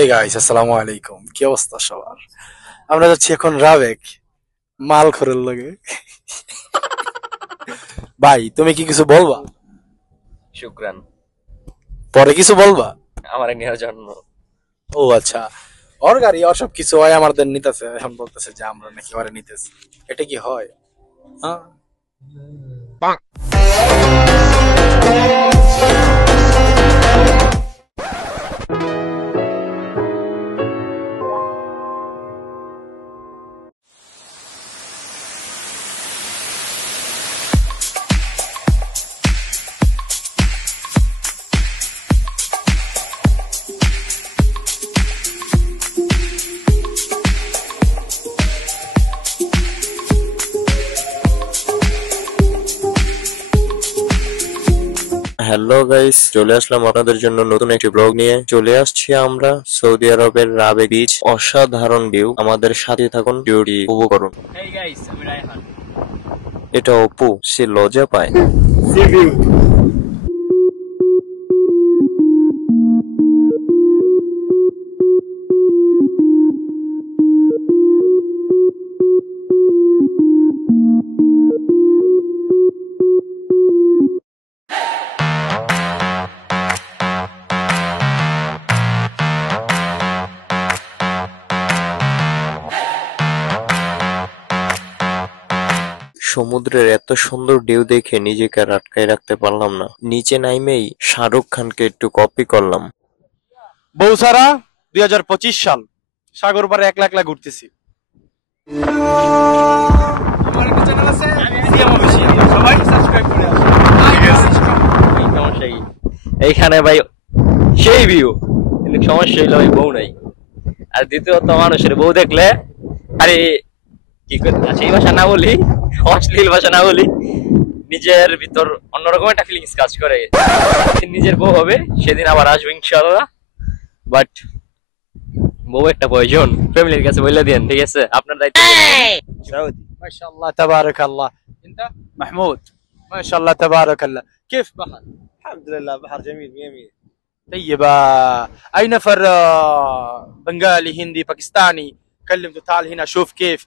এই গাইস, আসসালামু আলাইকুম। কি অবস্থা সবার? আমরা যাচ্ছি এখন রাবেক মাল খরের লগে। ভাই, তুমি কি কিছু বলবা? শুক্রান পরে কিছু বলবা? আমার নেওয়ার জন্য। ও আচ্ছা, ওর গাড়ি ওর সব কিছু হয়, আমাদের নিতেছে, এখন বলতেছে যে আমরা নাকি ওরে নিতেছি। এটা কি হয়? হ্যাঁ। হ্যালো গাইস, চলে আসলাম আপনাদের জন্য নতুন একটি ব্লগ নিয়ে। চলে আসছি আমরা সৌদি আরবের রাবেক বিচ। অসাধারণ ভিউ, আমাদের সাথে থাকুন, ভিউটি উপভোগ করুন। Hey guys, আমি রায়হান। এটা অপু, সে লজ্জা পায়। সমুদ্রের এত সুন্দর ঢেউ দেখে নিজেকে আর আটকায় রাখতে পারলাম না। নিচে নাইমেই শাহরুখ খানকে একটু কপি করলাম। বৌসারা 2025 সাল, সাগর পারে একলা একলা ঘুরতেছি। আমার একটা চ্যানেল আছে, সিএম অফিসিয়াল, সবাই সাবস্ক্রাইব করে আসুন। ঠিক আছে। সমস্যা কি? এইখানে ভাই সেই ভিউ, কিন্তু সমস্যা হইলো ভাই বউ নাই। আর দ্বিতীয়ত মানুষের বউ দেখলে আরে কি করতে সেই ভাষা না বলি, অশ্লীল ভাষা না বলি, নিজের ভিতর অন্যরকম একটা ফিলিংস কাজ করে। যেদিন নিজের বউ হবে সেদিন আবার আসবো ইনশাআল্লাহ। বাট বউ একটা প্রয়োজন, ফ্যামিলির কাছে বলে দেন, ঠিক আছে? আপনার দায়িত্ব। سعودي ما شاء الله تبارك الله. انت محمود ما شاء الله تبارك الله. كيف بحر؟ الحمد لله بحر جميل 100 طيب، اي نفر بنغالي هندي باكستاني كلمته تعال هنا شوف كيف.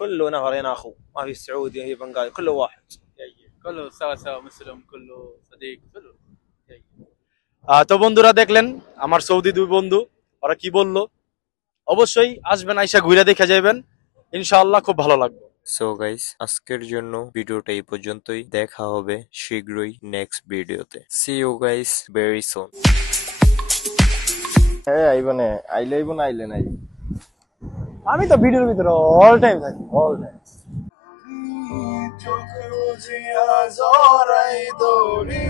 كله نفر هنا اخو، ما في سعودي هي بنغالي كله واحد. كله سوا سوا مسلم كله صديق كله. তো বন্ধুরা দেখলেন আমার সৌদি দুই বন্ধু, ওরা কি বললো। অবশ্যই আসবেন, আইসা ঘুরে দেখে যাবেন, ইনশাআল্লাহ খুব ভালো লাগবে। সো গাইস, আজকের জন্য ভিডিওটা এই পর্যন্তই। দেখা হবে শীঘ্রই নেক্সট ভিডিওতে। See you guys very soon. হ্যাঁ আইবনে আইলে আইব না আইলে নাই। আমি তো ভিডিওর ভিতরে অল টাইম থাকি, অল টাইম। চোখ বুঝিয়া জরাই দৌড়ি